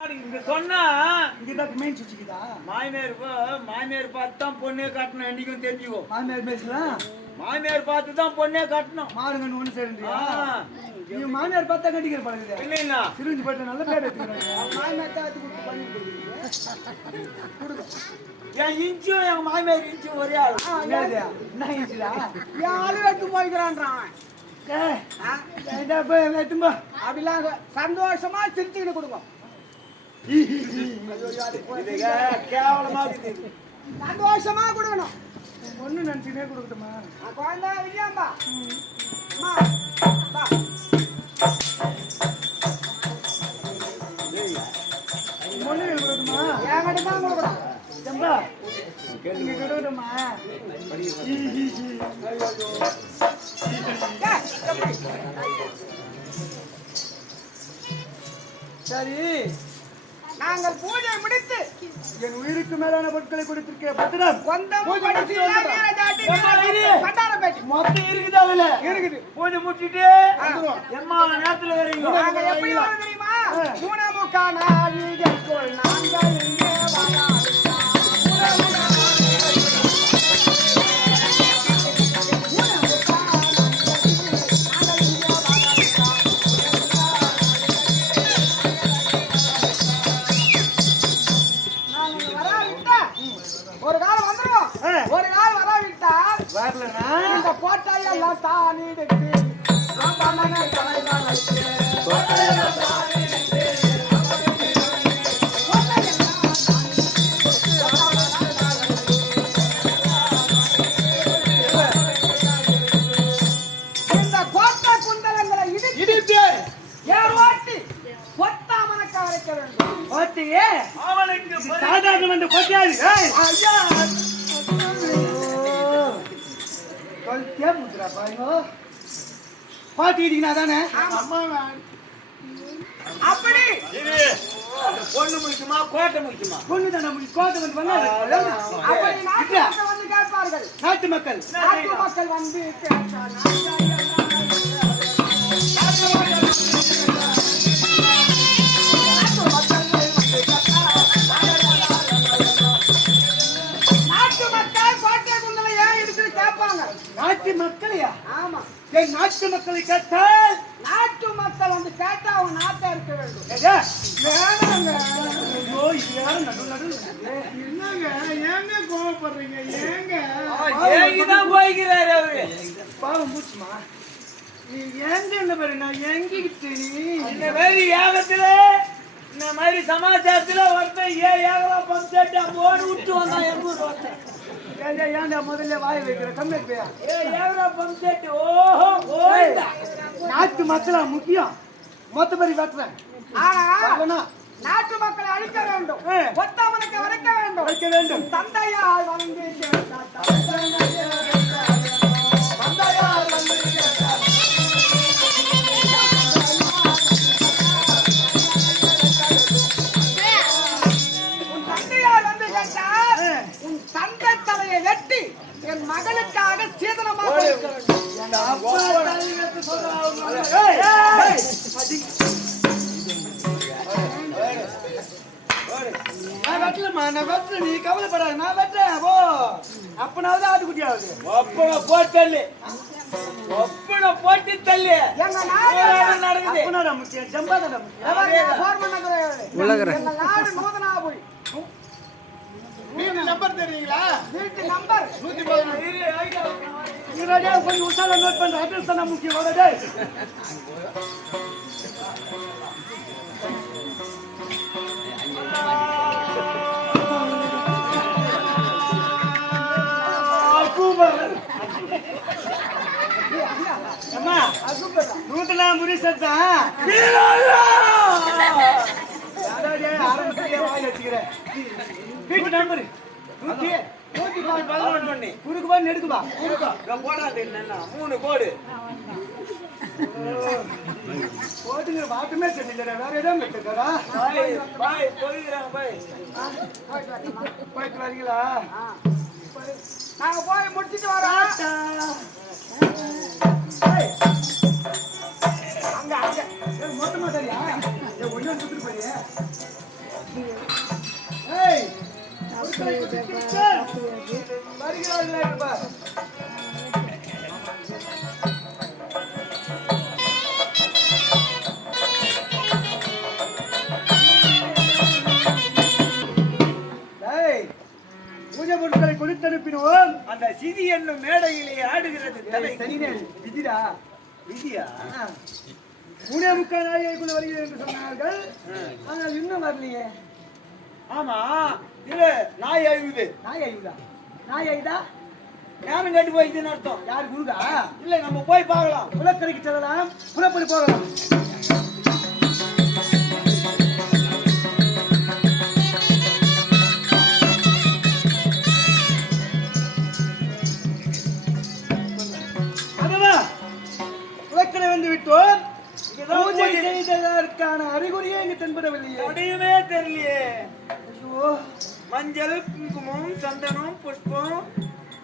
இங்க சொன்னா இங்கதான் மெயின் சுவிச்சுக்குதா மாமியார் மாமியார் பார்த்து தான் பொண்ணே கட்டணும் என்னைக்கும் தெரிஞ்சுக்கோ. மாமியார் பேசலாம் மாமியார் பார்த்து தான் பொண்ணே கட்டணும். மாடுங்கன்னு ஒண்ணு சேர்ந்துயா. நீ மாமியார் பார்த்தா கண்டிக்கிற பழகுது இல்லைன்னா சிரிஞ்சு போட்டு நல்ல பேர் எடுத்துக்கிறாங்க. மாமியார் தான் பண்ணி கொடுக்குறீங்க என் இன்ச்சும் என் மாமியார் இன்ச்சும் ஒரே ஆள்? என்ன ஆயிடுச்சுடா? யாரு எடுத்து போய்க்கிறான்றான் போ. அப்படிலாம். சந்தோஷமா சிரிச்சுக்கிட்டு கொடுங்க இது கே- கேவலமா இருக்குது சந்தோஷமா கொடுக்கணும். ஒண்ணு நினைச்சுனே கொடுக்கட்டுமா? குழந்தை விஜயாம்பா. அம்மா பா தான் கொடுக்கணும். செம்பா இங்க கொடுக்கட்டுமா? ஏய், எப்படி? சரி. நாங்கள் பூஜை முடித்து என் உயிருக்கு மேலான பொருட்களை கொடுத்திருக்க பத்திரம். மொத்தம் இருக்குது அதுல? இருக்குது. பூஜை முடிச்சிட்டு. எம்மா நேரத்துல வரீங்க. நாங்க எப்படி வரோம் தெரியுமா? நாழிகைக்குள் நாங்கள் இங்கே முத்துறா பாருங்க பாட்டி இடிக்கனா தானே? அப்படி. இது பொண்ணு முடிக்குமா கோட்டை முடிக்குமா? பொண்ணு தானே முடி கோட்டை வந்து கேட்பார்கள். நாட்டு மக்கள். நாட்டு மக்கள் வந்து நாட்டு மக்களையா? ஆமா. என் நாட்டு மக்களை கேட்டால்? நாட்டு மக்கள் வந்து கேட்டா அவங்க நாட்டை இருக்க வேண்டும். ஏய்யா, வேணாங்க. ஐயோ இது யாரும் நடு நடு. என்னங்க ஏங்க கோவப்படுறீங்க? ஏங்க? ஏங்கிதான் போய்க்கிறாரு அவரு. பாவம் மூச்சுமா. நீ எங்க என்ன பாரு? நான் நீ? இந்த மாதிரி ஏகத்துல இந்த மாதிரி சமாச்சாரத்துல ஒருத்தன் ஏ ஏகலா பம்சேட்டு ஓடி விட்டு வந்தான் ஊர் ஒருத்தன். ஏன்டா முதல்ல வாய் வைக்கிற? கம்மி பையா ஏ ஏகலா பம்சேட்டு ஓஹோ ஓய்ந்தா நாட்டு மக்களா முக்கியம். மொத்த பரி வெட்டுறேன். ஆனா நாட்டு மக்களை அழிக்க வேண்டும். ஒத்தவனுக்கு வரைக்க வேண்டும். வைக்க வேண்டும். தந்தையால் வணங்கி ஏய், ஏய். நான் வெட்டலமா நான் வெட்டுறேன் நீ கவலைப்படாத நான் வெட்டுறேன் ஓ அப்பனாவது ஆட்டுக்குட்டி ஆகுது ஒப்பனை போட்டு ஒப்பனை தள்ளு. நடக்குது. நம்பர் தெரியுங்களா? வீட்டு நம்பர். நூத்தி பதினொன்று. கொஞ்சம் உஷாரா நோட் பண்ற அட்ரஸ் தான் முக்கியம் நூத்தனா வீட்டு நம்பர். நூத்தி நூத்தி பதினொன்று பண்ணி. குறுக்கு நெடுக்குவா போடாது என்னன்னா மூணு கோடு. போட்டுங்க வாட்டுமே தெரியல வேற ஏதாவது மெட்டுக்காரா பாய் பாய். போய்க்கிறாங்க பாய். போயிட்டு வரீங்களா? நாங்க போய் முடிச்சிட்டு வரோம். அங்க அங்க. மொத்தமா தெரியா இன்னும் சுத்திட்டு போறியே. ஏய், பொருட்களை கொடுத்தனுப்பினோம். அந்த சிதி என்னும் மேடையிலே ஆடுகிறது தலை விதிடா விதியா. மூணே முக்கால் நாளைக்குள்ள வருகிறது என்று சொன்னார்கள். ஆனால் இன்னும் வரலையே. ஆமா. இது நாய் அழுகுது நாய் ஐயுதா நாய் ஐதா நேரம் கட்டு போயிடுச்சுன்னு அர்த்தம். யார் குருடா இல்ல நம்ம போய் பார்க்கலாம். குலக்கரைக்கு செல்லலாம் புறப்படி போகலாம். செய்ததற்கான அறிகுறியே இங்கு தென்படவில்லையே. முடியுமே தெரியலையே. ஐயோ. மஞ்சள் குங்குமம் சந்தனம் புஷ்பம்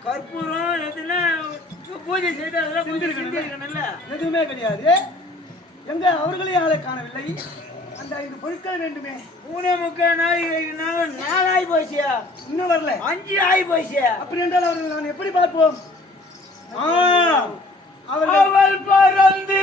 கற்பூரம் எதுனா பூஜை செய்து அதெல்லாம் கொஞ்சம் செஞ்சிருக்கணும்ல எதுவுமே கிடையாது. எங்க அவர்களையும் ஆளை காணவில்லை. அந்த ஐந்து பொருட்கள் வேண்டுமே. மூணே முக்கால் நாய் நாங்க நாலாய் போச்சியா? இன்னும் வரல. அஞ்சு ஆகி போச்சியா அப்படி என்றால் அவர்கள் நான் எப்படி பார்ப்போம்? அவள் பறந்து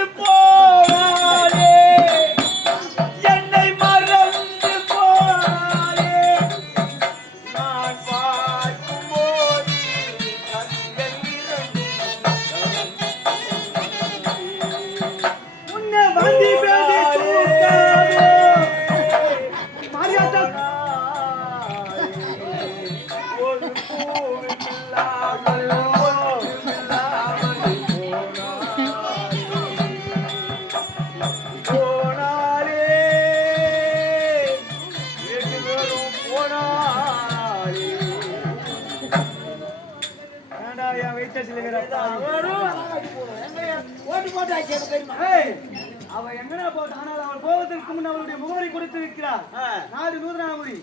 கொடுத்து இருக்கிறார் ஆ, நாடு நூதனாபுரி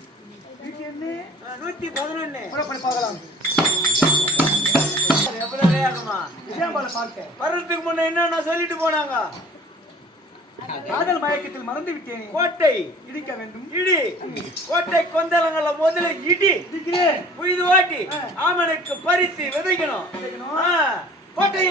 வீட்டு என்ன நூத்தி பதினொன்னு. புறப்படி பார்க்கலாம். எவ்வளவு வேகமா? விஷயம்பால பார்க்க. வர்றதுக்கு முன்ன என்னென்ன சொல்லிட்டு போனாங்க? காதல் மயக்கத்தில் மறந்து விட்டேனே. கோட்டை. இடிக்க வேண்டும். இடி. கோட்டை கொந்தளங்கள முதல்ல இடி. இடிக்கிறேன். புய்து ஓட்டி. ஆமனுக்கு பறித்து விதைக்கணும். விதைக்கணும். ஆ, கோட்டை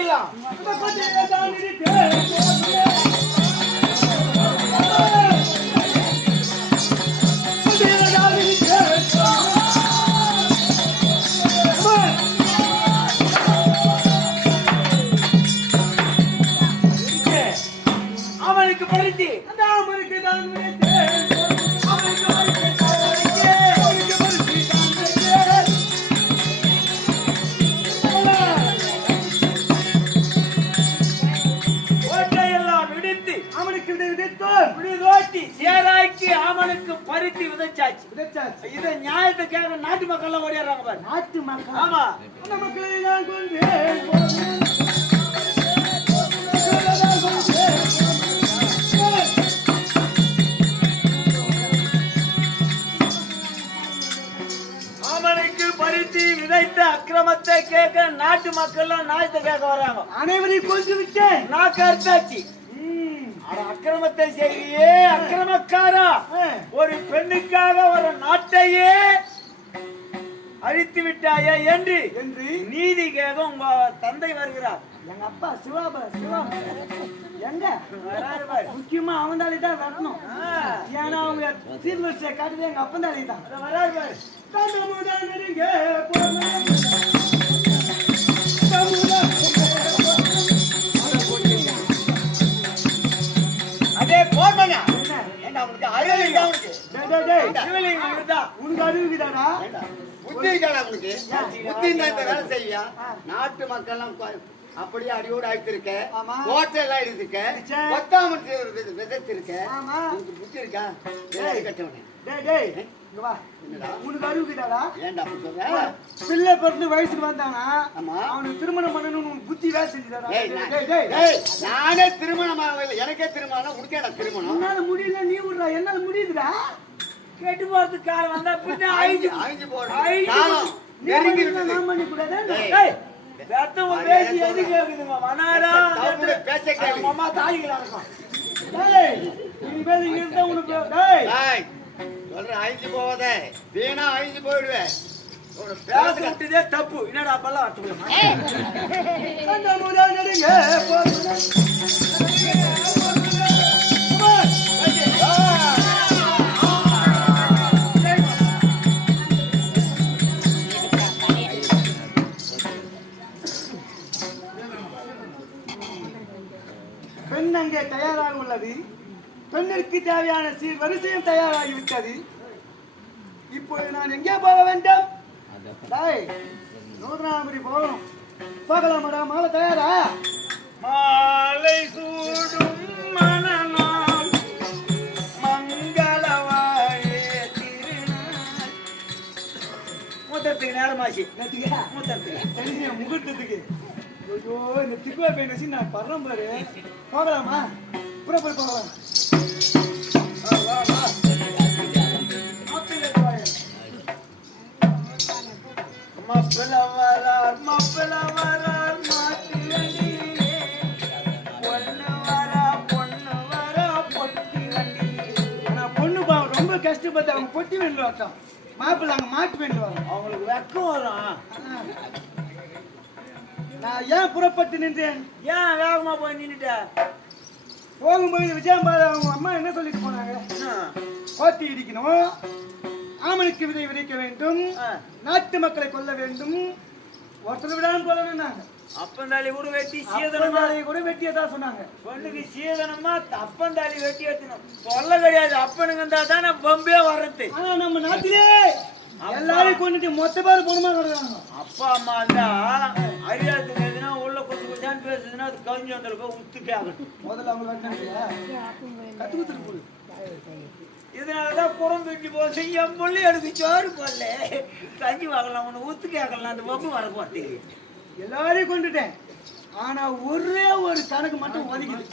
பறித்து விதைச்சாச்சு. விதைச்சாச்சு. இதை நியாயத்துக்காக நாட்டு மக்கள் எல்லாம் ஓடிடுறாங்க பாரு. நாட்டு மக்கள். ஆமா. அந்த மக்களை நான் நான் பறித்து விதைத்த அக்கிரமத்தை கேட்க நாட்டு மக்கள் எல்லாம் நாயத்தை கேட்க வராங்க. அனைவரையும் கொண்டு ம். அட அக்கிரமத்தை செய்யே அக்கிரமக்காரா. ஒரு பெண்ணுக்காக ஒரு நாட்டையே அழித்து விட்டாயே என்று என்று நீதி கேட்க உங்க தந்தை வருகிறார். எங்க அப்பா சிவாபா சிவா எங்க. முக்கியமா அவன் தாலி தான் வரணும் ஏன்னா அவங்க சீர்வரிசையை காட்டுது எங்க அப்பன் தாலி தான். அத சிவலிங்கம். உனக்கு புத்தி இருக்காடா உனக்கு? புத்தி இருந்தா இந்த வேலை செய்வியா? நாட்டு மக்கள் எல்லாம் கொ- அப்படியே அடியோடு அழித்திருக்க. ஆமா. கோட்டை எல்லாம் எடுத்திருக்க. கொத்தாம விதைத்திருக்க. உனக்கு புத்தி இருக்கா? கட்டவனே. டேய் டேய் இங்க வா. உனக்கு அறிவுக்குதாடா அப்படி சொல்ற? பிள்ளை பிறந்து வயசுக்கு வந்தானா. அவனுக்கு திருமணம் பண்ணணும்னு புத்தி வேலை செஞ்சுதாடா. நான்- திருமணம் ஆகவில்லை எனக்கே திருமணம் உனக்கேடா திருமணம். உன்னால முடியல நீ விடுறா. என்னால முடியுதுடா? கெட்டு போறதுக்கு காலம் வந்தா பின்ன அழிஞ்சு அழிஞ்சு அழிஞ்சு போற அழிஞ்சு காலம். நீ நெருங்கி நான் பண்ணி கூடாதா பேசி பேச. அம்மா தாய்களா இருக்கும். டேய் இனிமேல் இங்க இருந்தா உனக்கு டேய், சொல்றேன் அழிஞ்சு போவாதே வீணா அழிஞ்சு போயிடுவேன். ஒரு பேச விட்டதே தப்பு. என்னடா அப்பெல்லாம் வரட்டுமா தேவையான சீர் வரிசையும் தயாராகிவிட்டது. இப்போது நான் எங்கே போக வேண்டும்? டேய், நூதனாபுரி போகணும். போகலாமாடா மாலை தயாரா? மாலை சூடும் மணநாள் மங்களவாழே திருநாள். மூத்தத்துக்கு நேரமாச்சு. நேத்துக்கா? மூத்தத்துக்கு சரிங்க முகூர்த்தத்துக்கு. ஐயோ இந்த திக்குவா பெயின் வச்சு நான் படுறேன் பாரு. போகலாமா புற போய் போகலாம் கஷ்டப்பட்டு அவங்க பொட்டி வேண்டு வரட்டும் மாப்பிள்ளை அங்க மாட்டு வேண்டு வரோம் அவங்களுக்கு வெக்கம் வரும் நான் ஏன் புறப்பட்டு நின்றேன் ஏன் வேகமா போய் நின்றுட்டேன் போகும்போது விஜயம்பாத அவங்க அம்மா என்ன சொல்லிட்டு போனாங்க? போட்டி இடிக்கணும். ஆமனுக்கு விதை விதைக்க வேண்டும். நாட்டு மக்களை கொல்ல வேண்டும். ஒருத்தர் விடாம கொல்லணும்னாங்க அப்பந்தாலி கூட வெட்டி சீதனமா கூட வெட்டியதா சொன்னாங்க. பொண்ணுக்கு சீதனமா அப்பந்தாலி வெட்டி வச்சணும் சொல்ல கிடையாது அப்பனுங்க இருந்தா தானே பம்பே வர்றது. ஆனா நம்ம நாட்டிலே எல்லாரையும் கொண்டுட்டு மொத்த பேர் பொண்ணுமா அப்பா அம்மா இருந்தா அறியாதுக்கு கொஞ்சம் பேசுதுன்னா அது கவிஞ்சு வந்திருக்கோம் உத்துக்கே ஆகட்டும் முதல்ல அவங்க கத்து போடு. இதனாலதான் புறம் தூக்கி போச்சு என் பொண்ணு எனக்கு சோறு போடல. கஞ்சி வாங்கலாம் உன்னை ஊத்து கேட்கலாம் அந்த பம்பு வர போறதுக்கு எல்லாரையும் கொண்டுட்டேன். ஆனா ஒரே ஒரு கணக்கு மட்டும் ஒதுக்கிது.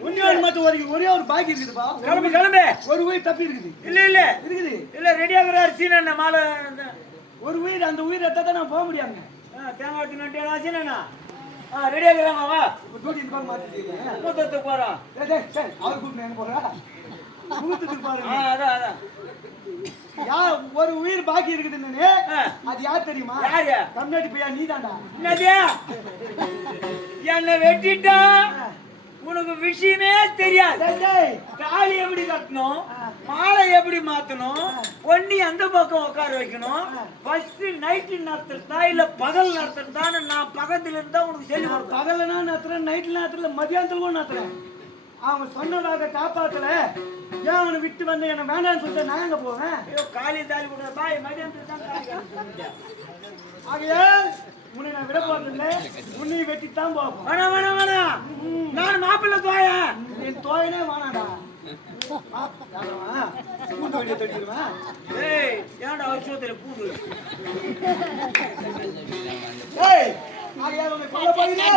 ஒன்னே ஒன்று மட்டும் ஒதுக்கி ஒரே ஒரு பாக்கி இருக்குதுப்பா. கிளம்பு கிளம்பு. ஒரு உயிர் தப்பி இருக்குது. இல்ல இல்ல. இருக்குது. இல்ல ரெடியாகிறார் சீனா மாலை இந்த, ஒரு உயிர் அந்த உயிர் எடுத்தா தான் நான் போக முடியாங்க தேங்காய் வெட்டி நட்டியா சீனா ஆ ரெடியாகிறாங்க வா. இப்போ டியூட்டி இந்த மாதிரி மாத்திட்டீங்க மூத்தத்துக்கு போறோம். டேய், டேய், டேய், அவர் கூப்பிட்டு போறா ஆ பாருங்க. அதான் அதான். யா ஒரு உயிர் பாக்கி இருக்குதுன்னு ஆ. அது யார் தெரியுமா? யாரு? தமிழ்நாட்டு பையா நீதான்டா. என்னது? என்னை வெட்டிட்டா உனக்கு விஷயமே தெரியாது. தாலி எப்படி கட்டணும். மாலை எப்படி மாத்தணும்? ஒண்ணி அந்த பக்கம் உட்கார வைக்கணும். ஃபர்ஸ்ட் நைட்டு நடத்துறதா இல்ல பகல் நடத்துறதான்னு நான் பக்கத்துல இருந்தா உனக்கு சொல்லி பகல்ல நேரத்துல நைட்ல நேரத்துல மதியானத்துல கூட நேரத்துல அவன் சொன்னதாக காப்பாத்தல. ஏன் அவனை விட்டு வந்து? என்ன வேண்டாம்னு சொல்லிட்டு நான் எங்க போவேன்? ஐயோ காலி தாலி கொடுக்குற பாய் மதியானத்துக்கு தான். ஆகையால் உன்னை நான் விட போறதில்லை உன்னையும் வெட்டித்தான் போகும் வேணாம் வேணாம் வேணாம் நான் மாப்பிள்ளை தோயா என் தோயனே வேணாடா பூண்டு வெளியே தட்டிடுவேன் ஏய் ஏன்டா வருஷத்துல பூண்டு ஏய் ஆகையால் உன்னை கொல்ல போகிறேன்